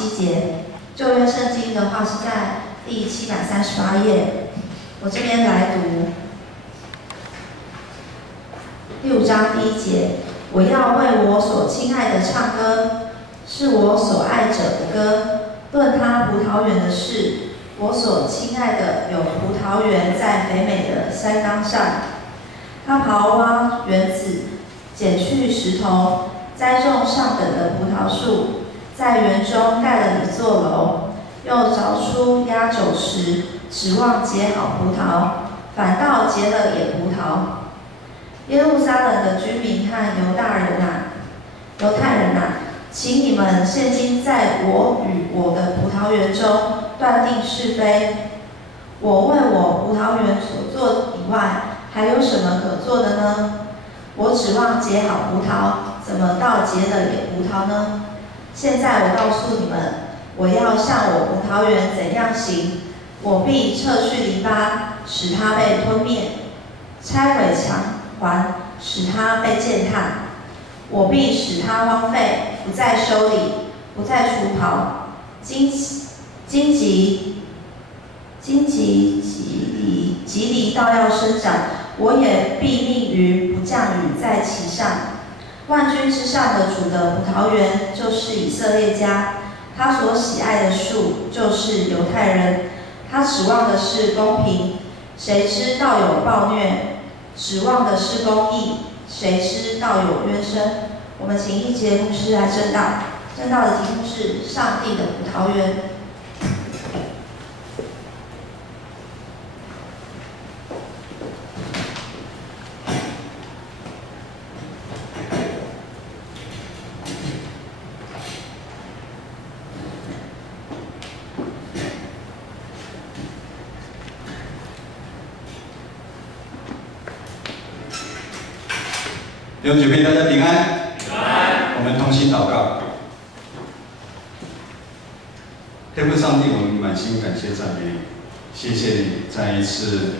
7节。旧约圣经的话是在第738页，我这边来读第5章第1节。我要为我所亲爱的唱歌，是我所爱者的歌。论他葡萄园的事，我所亲爱的有葡萄园在肥美的山冈上。他刨挖园子，剪去石头，栽种上等的葡萄树，在园中盖了一座楼，又凿出压酒池，指望结好葡萄，反倒结了野葡萄。耶路撒冷的居民和犹太人啊，请你们现今在我与我的葡萄园中断定是非。我为我葡萄园所做以外，还有什么可做的呢？我指望结好葡萄，怎么倒结了野葡萄呢？现在我告诉你们，我要向我葡萄园怎样行，我必撤去篱笆，使它被吞灭；拆毁墙环，使它被践踏。我必使它荒废，不再修理，不再除刨。荆棘蒺藜倒要生长，我也必命云不降雨在其上。万军之上的主的葡萄园就是以色列家，他所喜爱的树就是犹太人。他指望的是公平，谁知道有暴虐；指望的是公义，谁知道有冤声。我们请一节牧师来证道，证道的题目是上帝的葡萄园。弟兄姐妹，大家平安。平安。我们同心祷告。天父上帝，我们满心感谢赞美你，谢谢你再一次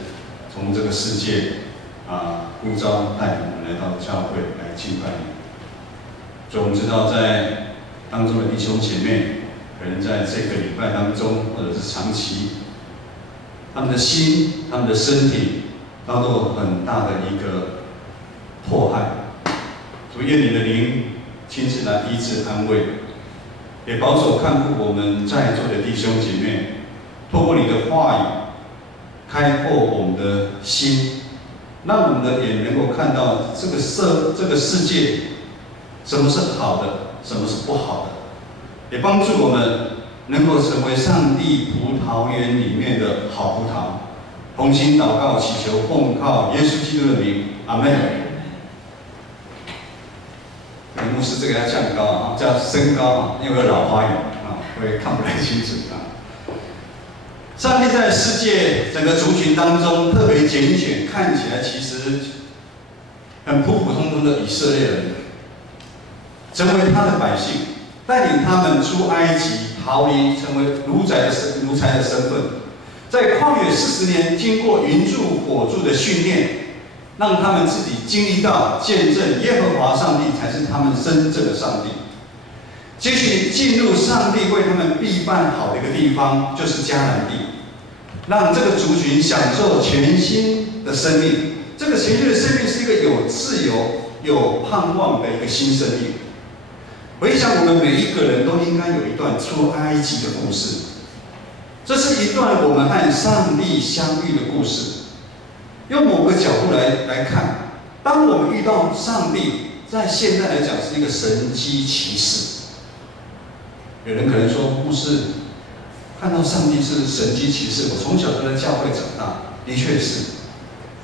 从这个世界呼召带领我们来到教会来敬拜你。所以我们知道，在当中的弟兄姐妹，可能在这个礼拜当中，或者是长期，他们的心、他们的身体，都有很大的一个迫害。主愿你的灵亲自来医治安慰，也保守看顾我们在座的弟兄姐妹，透过你的话语开阔我们的心，让我们的眼能够看到这个世界什么是好的，什么是不好的，也帮助我们能够成为上帝葡萄园里面的好葡萄。同心祷告，祈求奉靠耶稣基督的名，阿们。牧师这个要降高啊，叫升高啊，因为有老花眼啊，会看不太清楚啊。上帝在世界整个族群当中特别拣选，看起来其实很普普通通的以色列人，成为他的百姓，带领他们出埃及，逃离成为奴才的身份，在旷野40年，经过云柱火柱的训练。让他们自己经历到见证耶和华上帝才是他们真正的上帝。接续进入上帝为他们必办好的一个地方，就是迦南地，让这个族群享受全新的生命。这个全新的生命是一个有自由、有盼望的一个新生命。回想我们每一个人都应该有一段出埃及的故事，这是一段我们和上帝相遇的故事。用某个角度来看，当我们遇到上帝，在现在来讲是一个神迹奇事。有人可能说，牧师看到上帝是神迹奇事，我从小就在教会长大，的确是。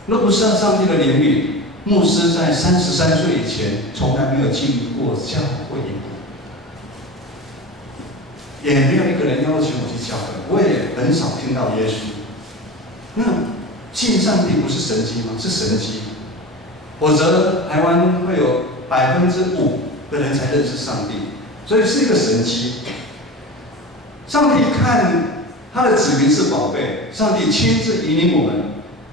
若不是上帝的怜悯，牧师在33岁以前从来没有进过教会一步，也没有一个人邀请我去教会，我也很少听到耶稣。那信上帝不是神迹吗？是神迹，否则台湾会有5%的人才认识上帝，所以是一个神迹。上帝看他的子民是宝贝，上帝亲自引领我们，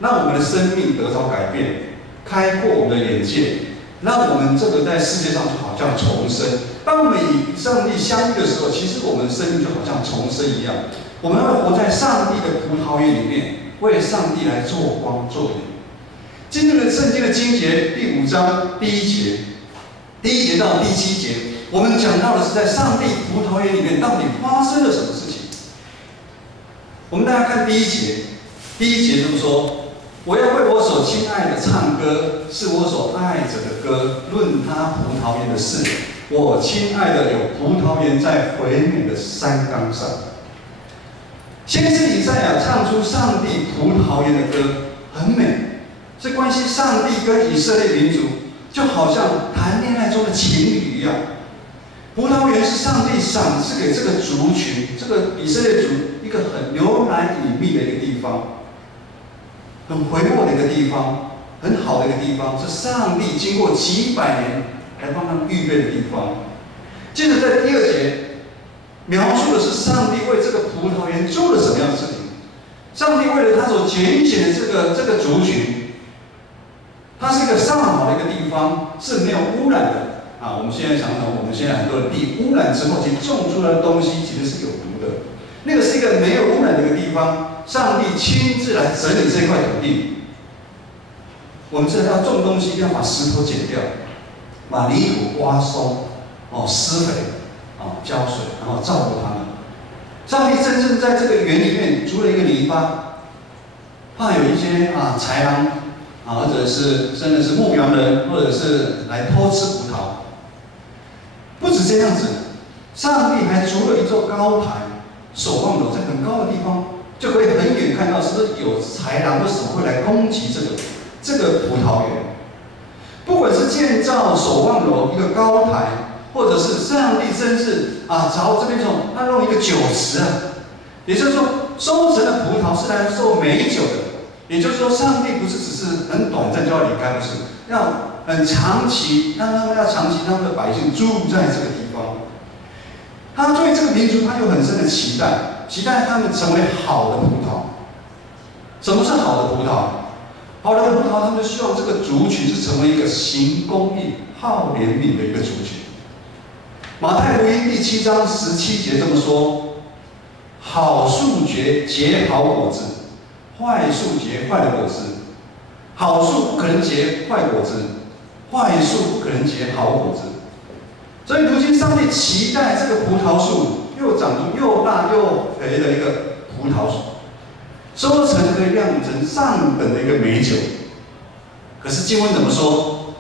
让我们的生命得到改变，开阔我们的眼界，让我们这个在世界上就好像重生，当我们与上帝相遇的时候，其实我们的生命就好像重生一样，我们会活在上帝的葡萄园里面，为上帝来做光做盐。今天的圣经的经节第5章第1节，第1节到第7节，我们讲到的是在上帝葡萄园里面到底发生了什么事情。我们大家看第1节，第1节这么说：我要为我所亲爱的唱歌，是我所爱着的歌，论他葡萄园的事。我亲爱的有葡萄园在回美的山冈上。先知以赛亚唱出上帝葡萄园的歌，很美，是关系上帝跟以色列民族，就好像谈恋爱中的情侣一样。葡萄园是上帝赏赐给这个族群，这个以色列族一个很牛奶隐秘的一个地方，很回沃的一个地方，很好的一个地方，是上帝经过几百年来帮他们预备的地方。接着在第2节，描述的是上帝为这个葡萄园做了什么样的事情。上帝为了他所拣选的这个族群，它是一个上好的一个地方，是没有污染的。我们现在想想，我们现在很多的地污染之后，其实种出来的东西其实是有毒的。那个是一个没有污染的一个地方，上帝亲自来整理这块土地。我们知道要种东西，要把石头剪掉，把泥土挖松，施肥，浇水，然后照顾它们。上帝真正在这个园里面筑了一个篱笆，怕有一些豺狼或者是真的是牧羊人，或者是来偷吃葡萄。不止这样子，上帝还筑了一座高台，守望楼，在很高的地方，就可以很远看到是不是有豺狼或什么会来攻击这个葡萄园。不管是建造守望楼一个高台，或者是上帝甚至朝这边他弄一个酒池也就是说收成的葡萄是来做美酒的。也就是说，上帝不是只是很短暂就要离开，不是要很长期，让他们的百姓住在这个地方。他对这个民族，他有很深的期待，期待他们成为好的葡萄。什么是好的葡萄？好的葡萄，他们就希望这个族群是成为一个行公义、好怜悯的一个族群。马太福音第7章17节这么说：好树结好果子，坏树结坏的果子。好树不可能结坏果子，坏树不可能结好果子。所以如今上帝期待这个葡萄树又长出又大又肥的一个葡萄树，收成可以酿成上等的一个美酒。可是经文怎么说？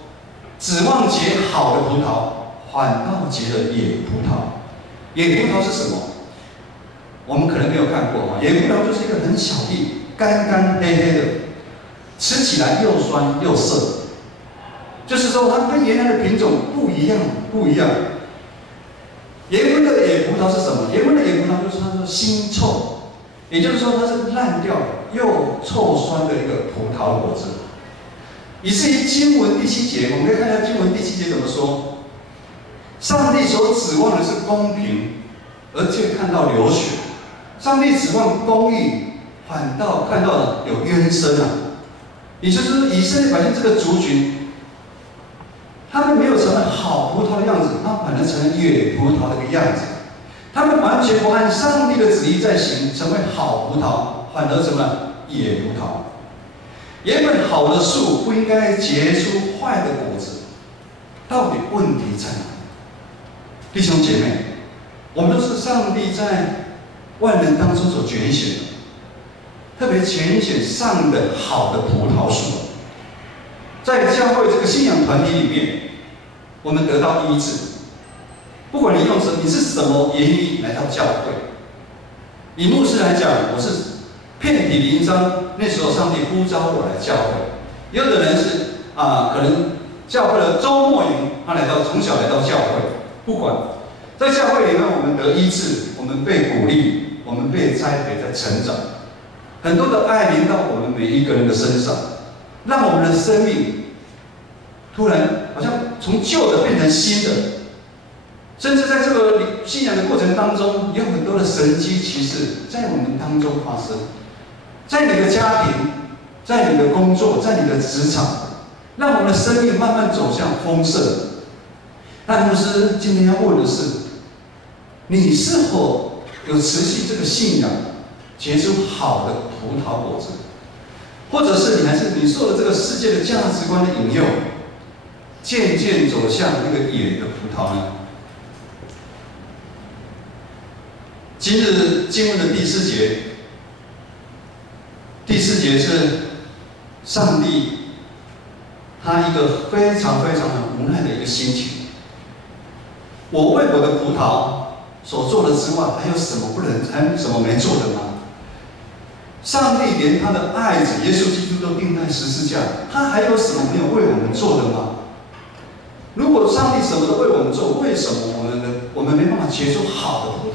指望结好的葡萄，反倒结了野葡萄。野葡萄是什么？我们可能没有看过野葡萄就是一个很小粒、干干黑黑的，吃起来又酸又涩。就是说，它跟原来的品种不一样。原文的野葡萄是什么？原文的野葡萄就是它的腥臭，也就是说它是烂掉又臭酸的一个葡萄果子。以至于经文第7节，我们可以看一下经文第7节怎么说。上帝所指望的是公平，而却看到流血；上帝指望公义，反倒看到了有冤声也就是以色列百姓这个族群，他们没有成为好葡萄的样子，他反而成了野葡萄的一个样子。他们完全不按上帝的旨意在行，成为好葡萄，反而成了野葡萄。原本好的树不应该结出坏的果子，到底问题在哪里？弟兄姐妹，我们都是上帝在万人当中所拣选的，特别拣选上等好的葡萄树。在教会这个信仰团体里面，我们得到医治。不管你是什么原因来到教会，以牧师来讲，我是遍体鳞伤，那时候上帝呼召我来教会。有的人是可能教会的周末营，他从小来到教会，不管在教会里面，我们得医治，我们被鼓励，我们被栽培在成长，很多的爱临到我们每一个人的身上，让我们的生命突然好像从旧的变成新的，甚至在这个信仰的过程当中，有很多的神迹奇事在我们当中发生。在你的家庭，在你的工作，在你的职场，让我们的生命慢慢走向丰盛。但牧师今天要问的是，你是否有持续这个信仰，结出好的葡萄果子，或者是你受了这个世界的价值观的引诱，渐渐走向那个野的葡萄呢？今日经文的第4节，第4节是上帝他一个非常非常很无奈的一个心情。我为我的葡萄所做的之外，还有什么没做的吗？上帝连他的爱子耶稣基督都钉在十字架，他还有什么没有为我们做的吗？如果上帝什么都为我们做，为什么我们没办法结出好的葡萄？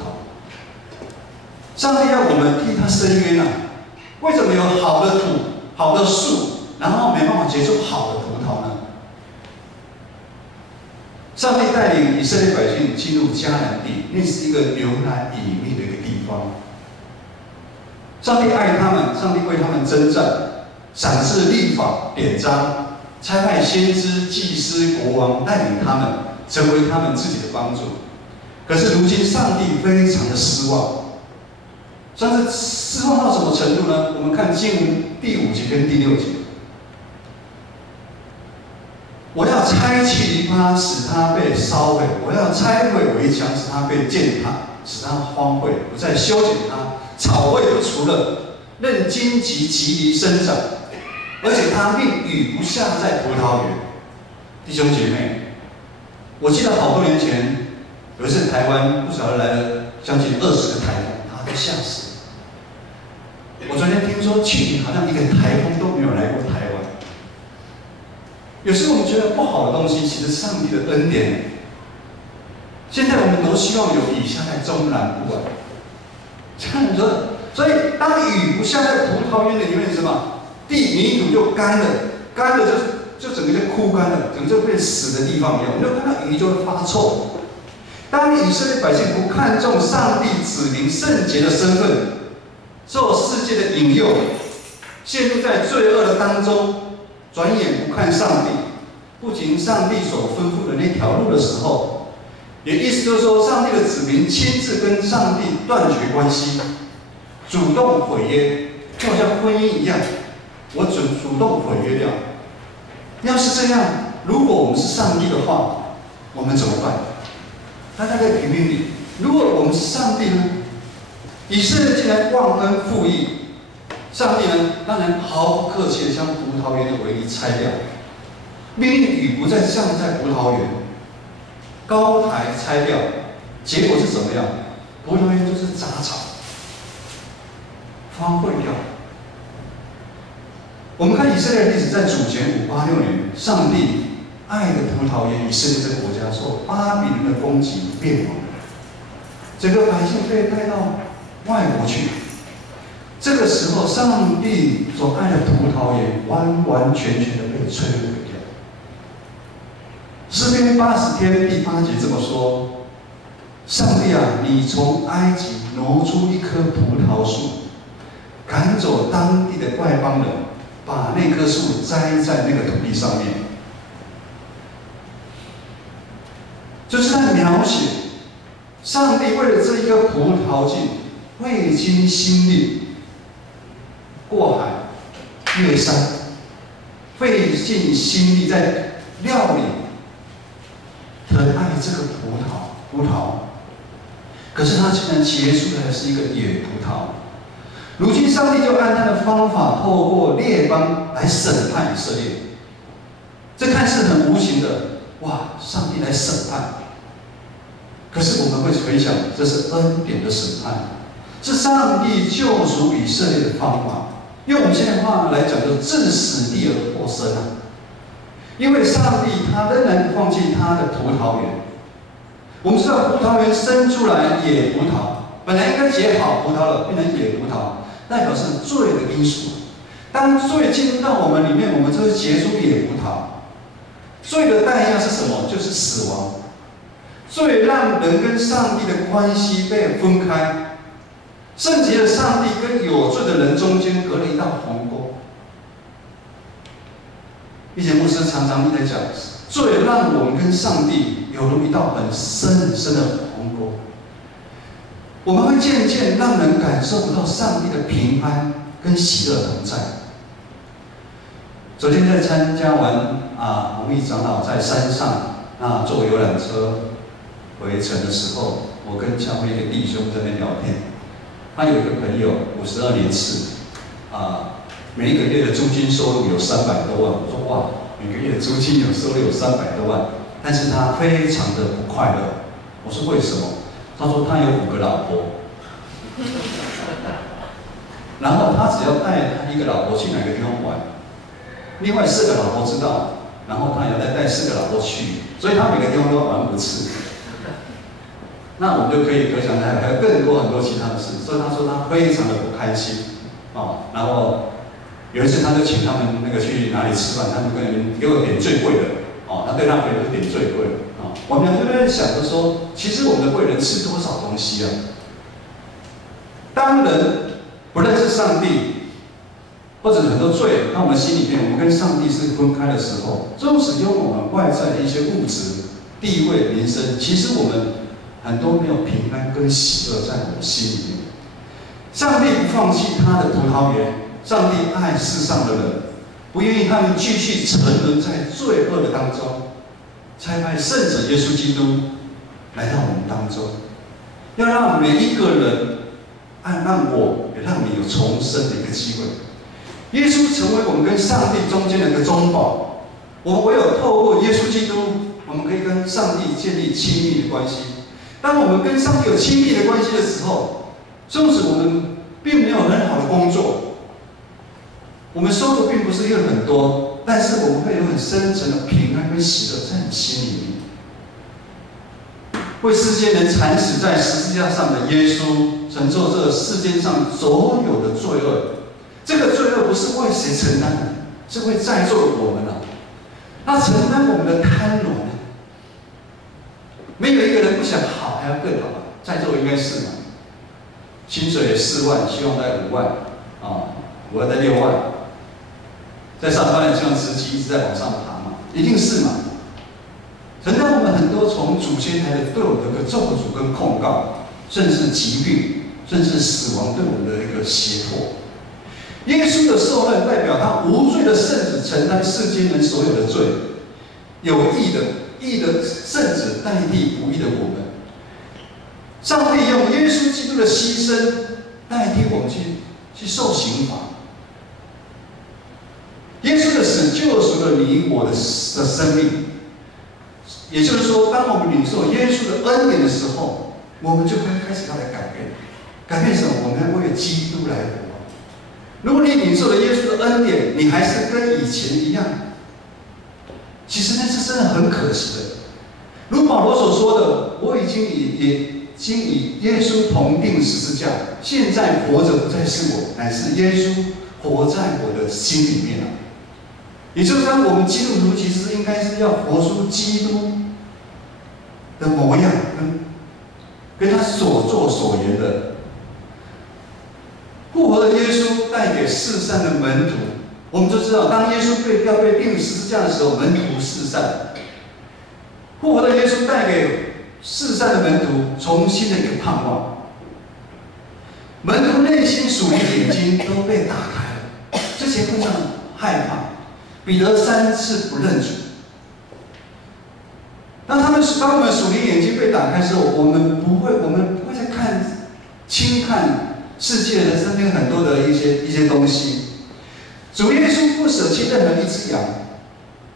上帝要我们替他伸冤啊！为什么有好的土、好的树，然后没办法结出好的葡萄呢？上帝带领以色列百姓进入迦南地，那是一个流奶与蜜的一个地方。上帝爱他们，上帝为他们征战，赏赐律法典章，差派先知、祭司、国王带领他们，成为他们自己的帮助。可是如今上帝非常的失望。但是失望到什么程度呢？我们看经文第5节跟第6节。我要拆去篱笆，使它被烧毁；我要拆毁围墙，使它被践踏，使它荒废，不再修剪它，草会不除了，任荆棘蒺藜生长，而且它命雨不下在葡萄园。弟兄姐妹，我记得好多年前有一次台湾不晓得来了将近20个台风，它都吓死了。我昨天听说去年好像一个台风都没有来过台湾。有时候我们觉得不好的东西，其实上帝的恩典。现在我们都希望有雨下在中南部啊，这样说，所以当雨不下在葡萄园里面，什么地泥土就干了，干了就整个就枯干了，整个就变死的地方一样，我们就看到鱼就会发臭。当以色列百姓不看重上帝子民圣洁的身份，受世界的引诱，陷入在罪恶的当中，转眼不看上帝，不行上帝所吩咐的那条路的时候，也意思就是说，上帝的子民亲自跟上帝断绝关系，主动毁约，就好像婚姻一样，我主动毁约掉。要是这样，如果我们是上帝的话，我们怎么办？大家可以评评理。如果我们是上帝呢？以色列竟然忘恩负义，上帝呢，当然毫不客气地将葡萄园的围篱拆掉，命令雨不再降在葡萄园，高台拆掉，结果是怎么样？葡萄园就是杂草，荒废掉。我们看以色列历史，在主前586年，上帝爱的葡萄园以色列这个国家受巴比伦的攻击灭亡了，整个百姓被带到外国去。这个时候，上帝所爱的葡萄园完完全全的被摧毁掉。诗篇80篇第8节这么说：上帝啊，你从埃及挪出一棵葡萄树，赶走当地的外邦人，把那棵树栽在那个土地上面。就是在描写上帝为了这一个葡萄径，费尽心力，过海越山，费尽心力在料理疼爱这个葡萄，可是他竟然结出来的是一个野葡萄。如今上帝就按他的方法，透过列邦来审判以色列。这看似很无情的，哇！上帝来审判。可是我们会回想，这是恩典的审判，是上帝救赎以色列的方法。用我们现在话来讲，就置死地而后生啊！因为上帝他仍然不放弃他的葡萄园。我们知道葡萄园生出来野葡萄，本来应该结好葡萄了，变成野葡萄，代表是罪的因素。当罪进入到我们里面，我们就会结出野葡萄。罪的代价是什么？就是死亡。罪让人跟上帝的关系被分开，圣洁的上帝跟有罪的人中间隔了一道鸿沟。以前牧师常常在讲，罪让我们跟上帝有如一道很深很深的鸿沟。我们会渐渐让人感受不到上帝的平安跟喜乐同在。昨天在参加完弘毅长老在山上坐游览车回程的时候，我跟教会一个弟兄在那边聊天。他有一个朋友52年次，每一个月的租金收入有300多万。我说哇，每个月的租金收入有300多万，但是他非常的不快乐。我说为什么？他说他有5个老婆，然后他只要带他1个老婆去哪个地方玩，另外4个老婆知道，然后他也要再带4个老婆去，所以他每个地方都要玩5次。那我们就可以可想还有更多很多其他的事，所以他说他非常的不开心然后有一次他就请他们那个去哪里吃饭，他们给我点最贵的他对他朋友就点最贵的我们就在想着说，其实我们的贵人吃多少东西啊？当人不认识上帝，或者很多罪，那我们心里面我们跟上帝是分开的时候，纵使有我们外在的一些物质、地位、名声，其实我们很多没有平安跟喜乐在我们心里面。上帝不放弃他的葡萄园，上帝爱世上的人，不愿意他们继续沉沦在罪恶的当中，差派圣子耶稣基督来到我们当中，要让每一个人，让我也让你有重生的一个机会。耶稣成为我们跟上帝中间的一个中保，我们唯有透过耶稣基督，我们可以跟上帝建立亲密的关系。当我们跟上帝有亲密的关系的时候，纵使我们并没有很好的工作，我们收入并不是又很多，但是我们会有很深层的平安跟喜乐在你心里面。为世界人惨死在十字架上的耶稣，承受这世间上所有的罪恶。这个罪恶不是为谁承担的，是为在座的我们他承担我们的贪婪。没有一个人不想好，还要更好在座应该是嘛？薪水4万，希望在5万5万在6万，在上班的希望职级一直在往上爬嘛，一定是嘛？承担我们很多从祖先来的对我们的一个咒诅跟控告，甚至疾病，甚至死亡对我们的一个胁迫。耶稣的受难代表他无罪的圣子承担世间人所有的罪，有义的圣子代替不义的我们。上帝用耶稣基督的牺牲代替我们去受刑罚。耶稣的死救赎了你我的生命。也就是说，当我们领受耶稣的恩典的时候，我们就会开始要来改变。改变什么？我们要为基督来活。如果你领受了耶稣的恩典，你还是跟以前一样，其实那是真的很可惜的。如保罗所说的，我已经与耶稣同定十字架，现在活着不再是我，乃是耶稣活在我的心里面了。也就是说，我们基督徒其实应该是要活出基督的模样，跟他所作所言的。复活的耶稣带给世上的门徒，我们就知道，当耶稣要被钉十字架的时候，门徒四散。复活的耶稣带给世上的门徒重新的一个盼望。门徒内心属灵的眼睛都被打开了，之前非常害怕。彼得3次不认主。当我们属灵眼睛被打开的时候，我们不会再轻看世界的身边很多的一些东西。主耶稣不舍弃任何一只羊，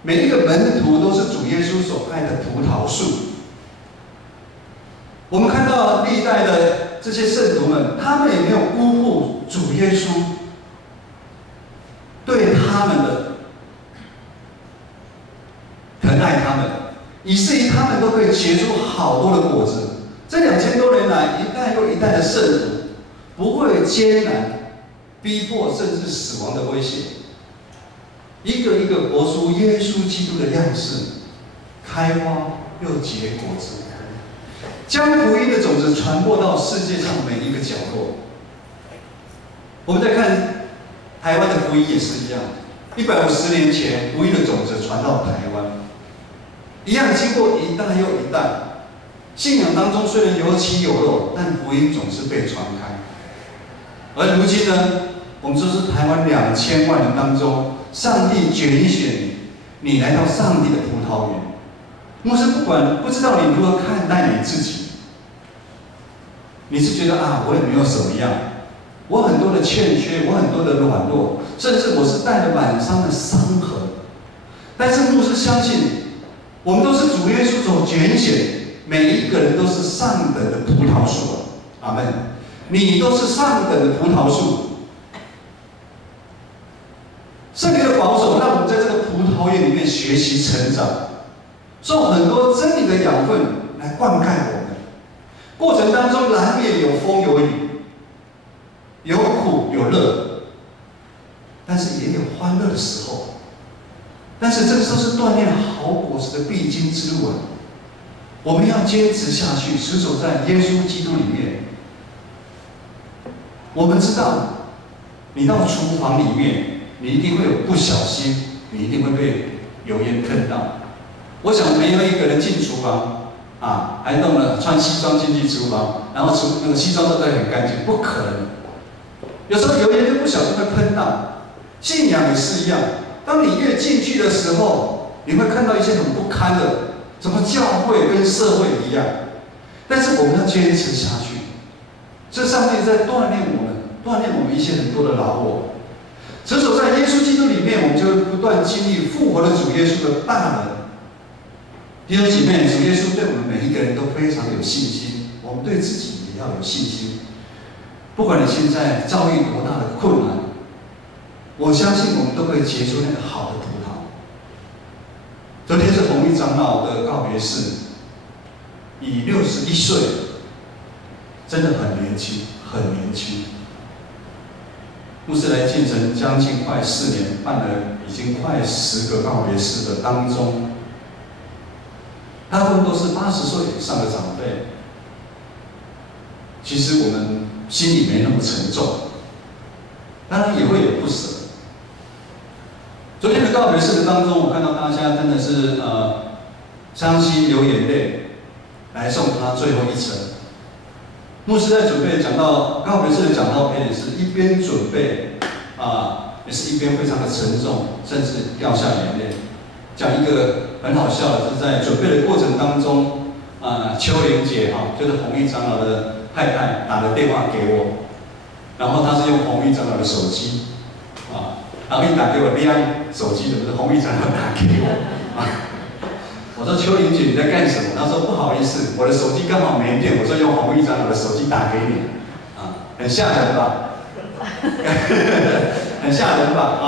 每一个门徒都是主耶稣所爱的葡萄树。我们看到历代的这些圣徒们，他们也没有辜负主耶稣对他们的疼爱他们，以至于他们都可以结出好多的果子。这2000多年来，一代又一代的圣徒，不会艰难、逼迫甚至死亡的威胁，一个一个活出耶稣基督的样式，开花又结果子，将福音的种子传播到世界上每一个角落。我们再看台湾的福音也是一样，150年前，福音的种子传到台湾。一样经过一代又一代，信仰当中虽然有起有落，但福音总是被传开。而如今呢，我们就是台湾2000万人当中，上帝拣选你来到上帝的葡萄园。牧师不知道你如何看待你自己，你是觉得啊，我也没有什么样，我很多的欠缺，我很多的软弱，甚至我是带着满身的伤痕。但是牧师相信，我们都是主耶稣所拣选，每一个人都是上等的葡萄树。阿们。你都是上等的葡萄树。圣灵的保守，让我们在这个葡萄园里面学习成长，受很多真理的养分来灌溉我们。过程当中难免有风有雨，有苦有乐，但是也有欢乐的时候。但是这个时候是锻炼好果实的必经之路啊！我们要坚持下去，持守在耶稣基督里面。我们知道，你到厨房里面，你一定会有不小心，你一定会被油烟喷到。我想没有一个人进厨房啊，还弄了穿西装进去厨房，然后那个西装都很干净，不可能。有时候油烟就不小心会喷到。信仰也是一样，当你越进去的时候，你会看到一些很不堪的，怎么教会跟社会一样。但是我们要坚持下去。这上帝在锻炼我们一些很多的劳我。持守在耶稣基督里面，我们就会不断经历复活的主耶稣的大能。弟兄姐妹，主耶稣对我们每一个人都非常有信心，我们对自己也要有信心。不管你现在遭遇多大的困难，我相信我们都可以结出那个好的葡萄。昨天是弘毅长老的告别式，以61岁。真的很年轻，很年轻。牧师来进城将近快4年，办了已经快10个告别式的当中，大部分都是80岁以上的长辈。其实我们心里没那么沉重，当然也会有不舍。昨天的告别式的当中，我看到大家真的是伤心流眼泪，来送他最后一程。牧师在准备讲到告别式的讲道片，也是一边准备也是一边非常的沉重，甚至掉下眼泪。讲一个很好笑的，是在准备的过程当中，秋玲姐就是弘毅长老的太太打了电话给我，然后她是用弘毅长老的手机，然后一打给我，手机的不是弘毅长老打给我，我说秋玲姐你在干什么？她说不好意思，我的手机刚好没电。我说用弘毅长老的手机打给你，很吓人吧？很吓人吧？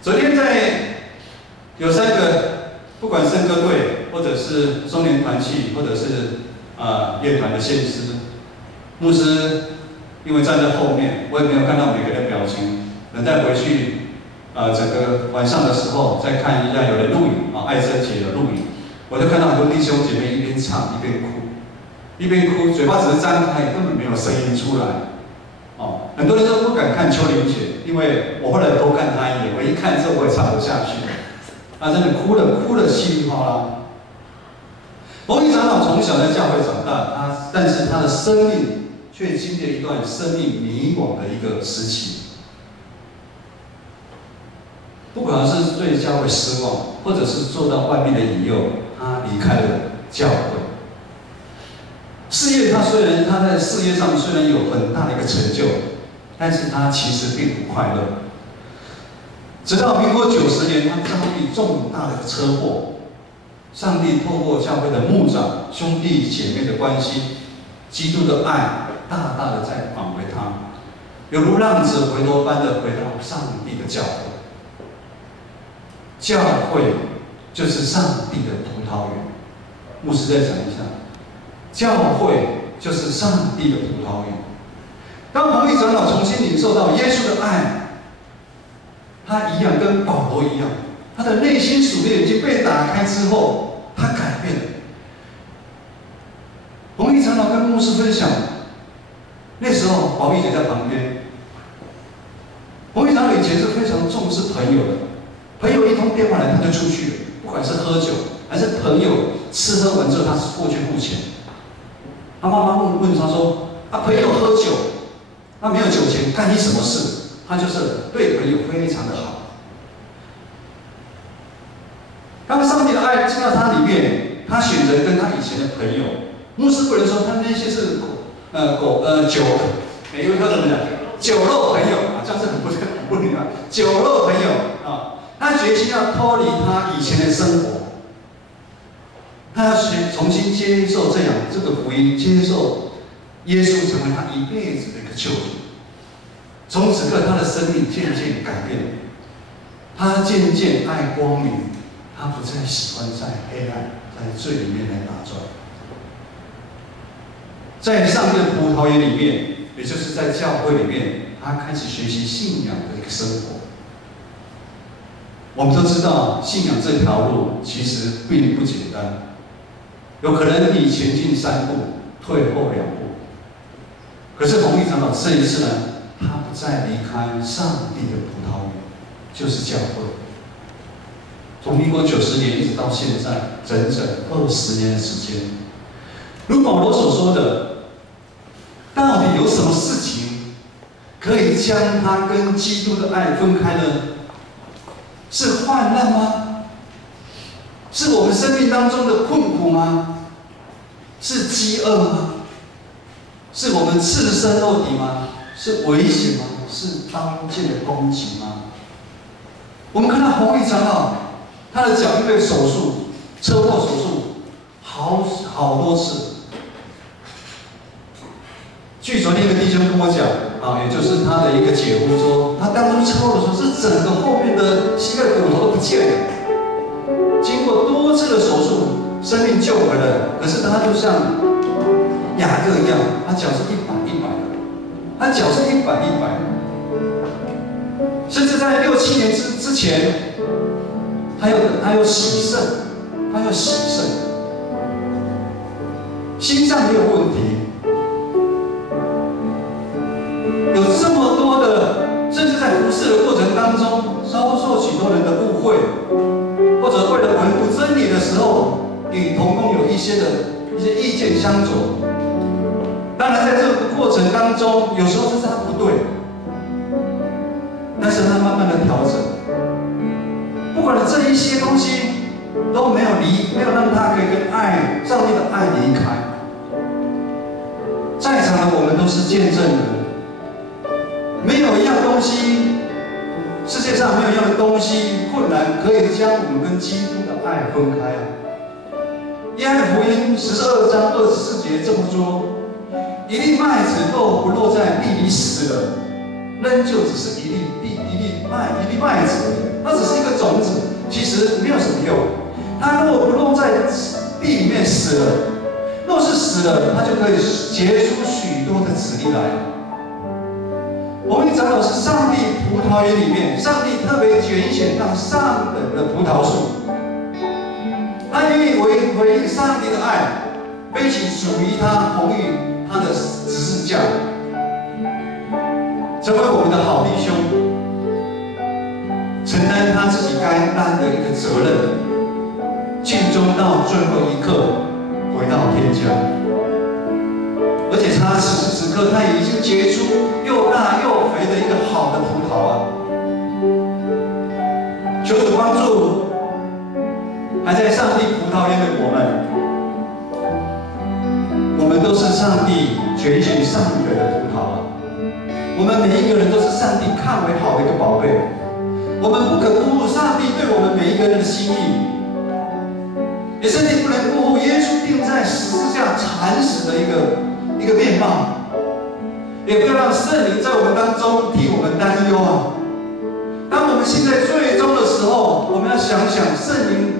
昨天有3个，不管圣歌队或者是中年团契，或者是乐团的献诗，牧师因为站在后面，我也没有看到每个人的表情，等再回去。整个晚上的时候再看一下有人录影爱珍姐的录影，我就看到很多弟兄姐妹一边唱一边哭，嘴巴只是张开，根本没有声音出来。很多人都不敢看秋玲姐，因为我后来偷看她一眼，我一看之后我也唱不下去，她真的哭了稀里哗啦。弘毅长老从小在教会长大，但是他的生命却经历了一段生命迷惘的一个时期。不管是对教会失望，或者是受到外面的引诱，他离开了教会。事业他在事业上虽然有很大的一个成就，但是他其实并不快乐。直到民国90年，他遭遇重大的车祸，上帝透过教会的牧长、兄弟姐妹的关系，基督的爱大大的在挽回他，犹如浪子回头般的回到上帝的教会。教会就是上帝的葡萄园。牧师再讲一下，教会就是上帝的葡萄园。当弘毅长老重新领受到耶稣的爱，他一样跟保罗一样，他的内心属灵已经被打开之后，他改变了。弘毅长老跟牧师分享，那时候宝玉姐在旁边，弘毅长老已以前是非常重视朋友的，朋友一通电话来他就出去了，不管是喝酒还是朋友吃喝完之后他是过去付钱。他妈妈问他说：“啊，朋友喝酒，他没有酒钱，干你什么事？”他就是对朋友非常的好。当上帝的爱进到他里面，他选择跟他以前的朋友，牧师不能说他那些是酒，每个人怎么讲？酒肉朋友啊，这样是很不礼貌。酒肉朋友啊，他决心要脱离他以前的生活，他要重新接受这个福音，接受耶稣成为他一辈子的一个救主。从此刻，他的生命渐渐改变，他渐渐爱光明，他不再喜欢在黑暗、在罪里面来打转。在上帝的葡萄园里面，也就是在教会里面，他开始学习信仰的一个生活。我们都知道，信仰这条路其实并不简单，有可能你前进3步，退后2步。可是弘毅长老这一次呢，他不再离开上帝的葡萄园，就是教会。从民国90年一直到现在，整整20年的时间。如保罗所说的，到底有什么事情可以将他跟基督的爱分开呢？是患难吗？是我们生命当中的困苦吗？是饥饿吗？是我们赤身肉体吗？是危险吗？是刀剑的攻击吗？我们看到弘毅长老，他的脚因为手术，车祸手术，好多次。据昨天一个弟兄跟我讲啊，也就是他的一个姐夫说，他当初车祸的时候是整个后面的膝盖骨头都不见了。经过多次的手术，生命救回了，可是他就像雅各一样，他脚是100的，他脚是100的。甚至在6、7年之前，他有洗肾，心脏也有问题。有这么多的，甚至在服侍的过程当中，遭受许多人的误会，或者为了维护真理的时候，与同工有一些意见相左。当然，在这个过程当中，有时候是他不对，但是他慢慢的调整。不管这一些东西都没有让他可以跟上帝的爱离开。在场的我们都是见证人。没有一样东西，世界上没有一样东西困难可以将我们跟基督的爱分开啊！约翰福音12章24节这么说：一粒麦子若不落在地里死了，仍旧只是一粒麦子而已，它只是一个种子，其实没有什么用。它若不落在地里面死了，若是死了，它就可以结出许多的子粒来。弘毅长老是上帝葡萄园里面，上帝特别拣选那上等的葡萄树，他愿意回应上帝的爱，背起属于他弘毅他的十字架，成为我们的好弟兄，承担他自己该担的一个责任，尽忠到最后一刻，回到天家。而且他此时此刻，他已经结出又大又肥的一个好的葡萄啊！求主帮助还在上帝葡萄园的我们，我们都是上帝拣选上给的葡萄啊！我们每一个人都是上帝看为好的一个宝贝，我们不可辜负上帝对我们每一个人的心意，也甚至不能辜负耶稣钉在十字架惨死的一个面貌，也不要让圣灵在我们当中替我们担忧啊！当我们现在最终的时候，我们要想想圣灵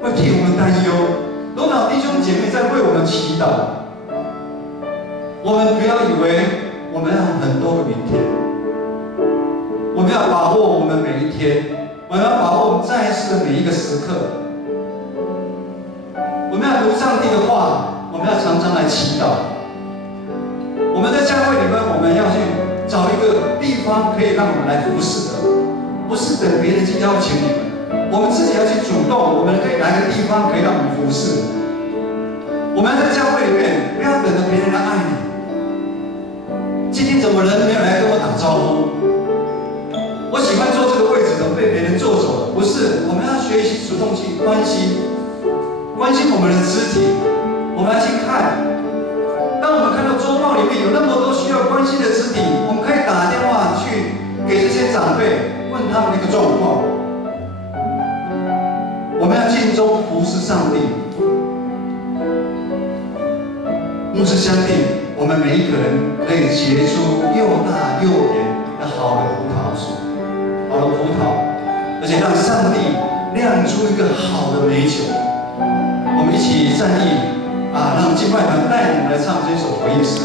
会替我们担忧，多少弟兄姐妹在为我们祈祷。我们不要以为我们要很多个明天，我们要把握我们每一天，我们要把握我们在世的每一个时刻。我们要读上帝的话，我们要常常来祈祷。我们在教会里面，我们要去找一个地方可以让我们来服侍的。不是等别人去邀请你们，我们自己要去主动。我们可以哪个地方可以让我们服侍？我们在教会里面，不要等着别人来爱你。今天怎么人没有来跟我打招呼？我喜欢坐这个位置，怎么被别人坐走了？不是，我们要学习主动去关心我们的肢体。我们要去看，当我们看到周报里面有那么多需要关心的肢体，我们可以打电话去给这些长辈，问他们的一个状况。我们要尽忠服侍上帝。牧师相信，我们每一个人可以结出又大又甜的好的葡萄树，好的葡萄，而且让上帝酿出一个好的美酒。我们一起站立让敬拜团带领来唱这首回应诗。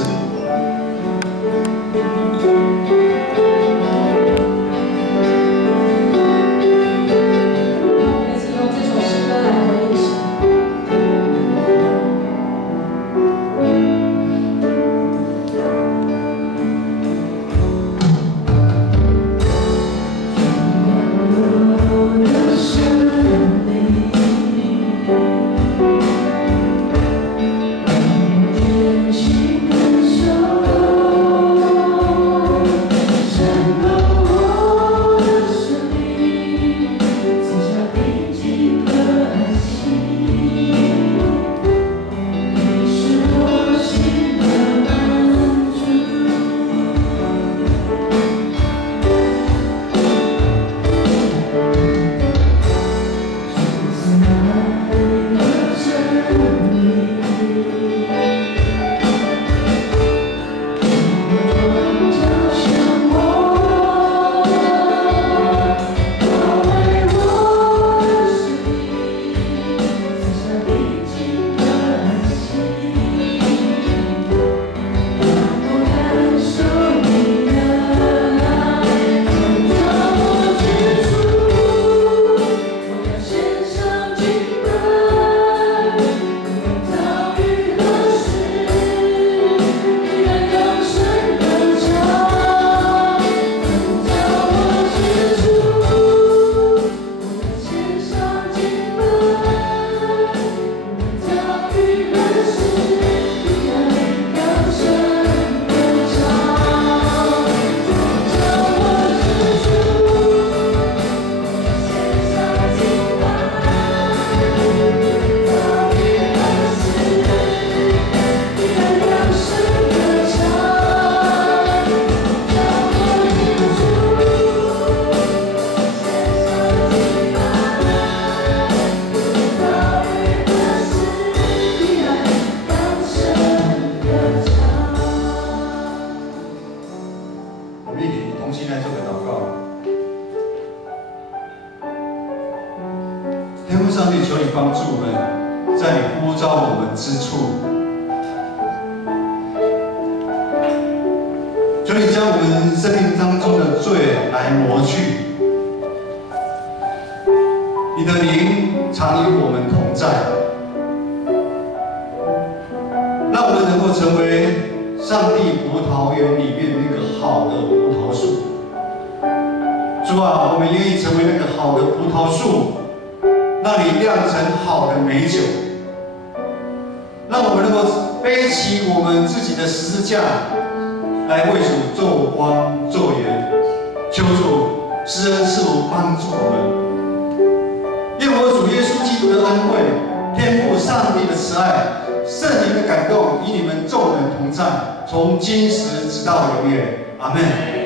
从今时直到永远，阿们。